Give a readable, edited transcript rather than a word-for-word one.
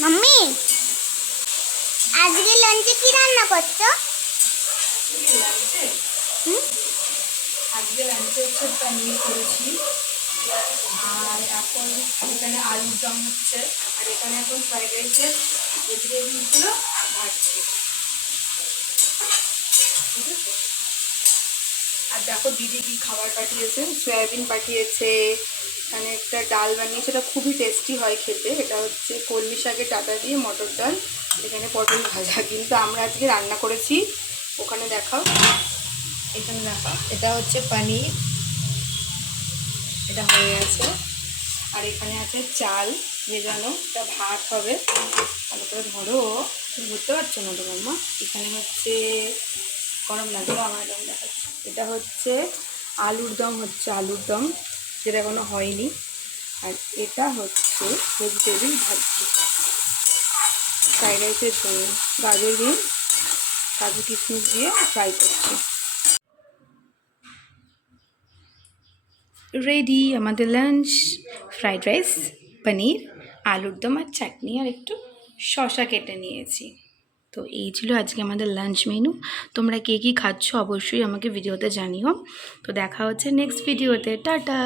Mummy, আজকে লাঞ্চে কি রান্না করছো? আজকে লাঞ্চে হচ্ছে পনির করেছি, আর এখন এখানে আলুর দম হচ্ছে, আর এখানে এখন ফ্রাইড রাইসের ভেজিটেবলগুলো ভাজছি। ঠিক আছে, আর দেখো দিদি কি খাবার পাঠিয়েছে, সয়াবিন পাঠিয়েছে, এখানে একটা ডাল বানিয়েছে, এটা খুবই টেস্টি হয় খেতে। এটা হচ্ছে কলমি শাকের ডাঁটা দিয়ে মটর ডাল, এখানে পটল ভাজা। কিন্তু আমরা আজকে রান্না করেছি, ওখানে দেখাও, এখানে দেখাও, এটা হচ্ছে পনির, এটা হয়ে গেছে। আর এখানে আছে চাল ভেজানো, এটা ভাত হবে। ভালো করে ধরো, তুমি বুঝতে পারছো না তো মাম্মা। এখানে হচ্ছে গরম লাগবে আমার, এরকম দেখাচ্ছে। এটা হচ্ছে আলুর দম, হচ্ছে আলুর দম, যেটা এখনো হয়নি। আর এটা হচ্ছে ভেজিটেবিল ভাজি ফ্রাইড রাইসের জন্য, গাজর দিয়ে কাজু কিশমিশ দিয়ে ফ্রাই করছি। রেডি আমাদের লাঞ্চ, ফ্রাইড রাইস, পনির, আলুর দম আর চাটনি, আর একটু শসা কেটে নিয়েছি। তো এই ছিল আজকে আমাদের লাঞ্চ মেনু। তোমরা কে কী খাচ্ছ অবশ্যই আমাকে ভিডিওতে জানিও। তো দেখা হচ্ছে নেক্সট ভিডিওতে, টাটা।